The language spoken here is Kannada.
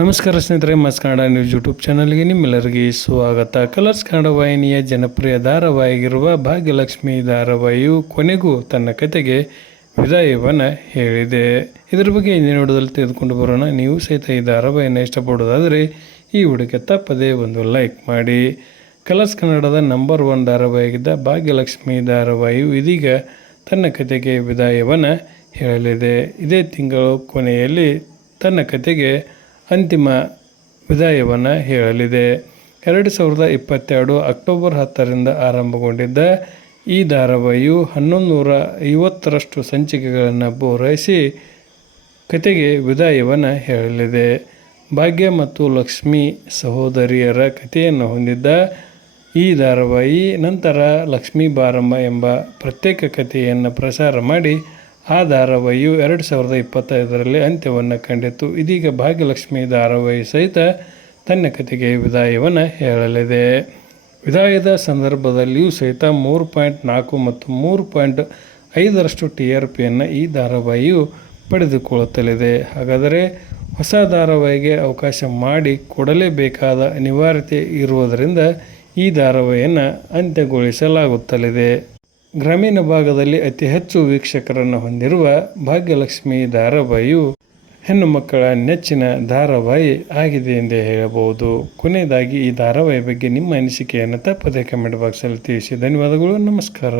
ನಮಸ್ಕಾರ ಸ್ನೇಹಿತರೆ, ಮಸ್ ಕನ್ನಡ ನ್ಯೂಸ್ ಯೂಟ್ಯೂಬ್ ಚಾನಲ್ಗೆ ನಿಮ್ಮೆಲ್ಲರಿಗೆ ಸ್ವಾಗತ. ಕಲರ್ಸ್ ಕನ್ನಡ ವಾಹಿನಿಯ ಜನಪ್ರಿಯ ಧಾರಾವಾಹಿಗಿರುವ ಭಾಗ್ಯಲಕ್ಷ್ಮಿ ಧಾರಾವಾಹಿಯು ಕೊನೆಗೂ ತನ್ನ ಕತೆಗೆ ವಿದಾಯವನ್ನು ಹೇಳಿದೆ. ಇದರ ಬಗ್ಗೆ ಇಂದಿನ ವಿಡಿಯೋದಲ್ಲಿ ತೆಗೆದುಕೊಂಡು ಬರೋಣ. ನೀವು ಸಹಿತ ಈ ಧಾರಾವಾಹಿಯನ್ನು ಇಷ್ಟಪಡೋದಾದರೆ ಈ ವಿಡಿಯೋಕ್ಕೆ ತಪ್ಪದೆ ಒಂದು ಲೈಕ್ ಮಾಡಿ. ಕಲರ್ಸ್ ಕನ್ನಡದ ನಂಬರ್ 1 ಧಾರಾವಾಹಿಯಾಗಿದ್ದ ಭಾಗ್ಯಲಕ್ಷ್ಮಿ ಧಾರಾವಾಹಿಯು ಇದೀಗ ತನ್ನ ಕತೆಗೆ ವಿದಾಯವನ್ನು ಹೇಳಲಿದೆ. ಇದೇ ತಿಂಗಳು ಕೊನೆಯಲ್ಲಿ ತನ್ನ ಕತೆಗೆ ಅಂತಿಮ ವಿದಾಯವನ್ನು ಹೇಳಲಿದೆ. 2022 ಅಕ್ಟೋಬರ್ 10ರಿಂದ ಆರಂಭಗೊಂಡಿದ್ದ ಈ ಧಾರಾವಾಹಿಯು 1150ರಷ್ಟು ಸಂಚಿಕೆಗಳನ್ನು ಪೂರೈಸಿ ಕತೆಗೆ ವಿದಾಯವನ್ನು ಹೇಳಲಿದೆ. ಭಾಗ್ಯ ಮತ್ತು ಲಕ್ಷ್ಮಿ ಸಹೋದರಿಯರ ಕಥೆಯನ್ನು ಹೊಂದಿದ್ದ ಈ ಧಾರಾವಾಹಿ ನಂತರ ಲಕ್ಷ್ಮೀ ಬಾರಮ್ಮ ಎಂಬ ಪ್ರತ್ಯೇಕ ಕಥೆಯನ್ನು ಪ್ರಸಾರ ಮಾಡಿ ಆ ಧಾರಾವಾಹಿಯು 2025ರಲ್ಲಿ ಅಂತ್ಯವನ್ನು ಕಂಡಿತು. ಇದೀಗ ಭಾಗ್ಯಲಕ್ಷ್ಮಿ ಧಾರಾವಾಹಿ ಸಹಿತ ತನ್ನ ಕಥೆಗೆ ವಿದಾಯವನ್ನು ಹೇಳಲಿದೆ. ವಿದಾಯದ ಸಂದರ್ಭದಲ್ಲಿಯೂ ಸಹಿತ 3.4 ಮತ್ತು 3.5ರಷ್ಟು TRPಯನ್ನು ಈ ಧಾರಾವಾಹಿಯು ಪಡೆದುಕೊಳ್ಳುತ್ತಲಿದೆ. ಹಾಗಾದರೆ ಹೊಸ ಧಾರಾವಾಹಿಗೆ ಅವಕಾಶ ಮಾಡಿ ಕೊಡಲೇಬೇಕಾದ ಅನಿವಾರ್ಯತೆ ಇರುವುದರಿಂದ ಈ ಧಾರಾವಾಹಿಯನ್ನು ಅಂತ್ಯಗೊಳಿಸಲಾಗುತ್ತಲಿದೆ. ಗ್ರಾಮೀಣ ಭಾಗದಲ್ಲಿ ಅತಿ ಹೆಚ್ಚು ವೀಕ್ಷಕರನ್ನು ಹೊಂದಿರುವ ಭಾಗ್ಯಲಕ್ಷ್ಮಿ ಧಾರಾವಾಹಿಯು ಹೆಣ್ಣು ಮಕ್ಕಳ ನೆಚ್ಚಿನ ಧಾರಾವಾಹಿ ಆಗಿದೆ ಎಂದೇ ಹೇಳಬಹುದು. ಕೊನೆಯದಾಗಿ ಈ ಧಾರಾವಾಹಿ ಬಗ್ಗೆ ನಿಮ್ಮ ಅನಿಸಿಕೆಯನ್ನು ತಪ್ಪದೇ ಕಮೆಂಟ್ ಬಾಕ್ಸಲ್ಲಿ ತಿಳಿಸಿ. ಧನ್ಯವಾದಗಳು. ನಮಸ್ಕಾರ.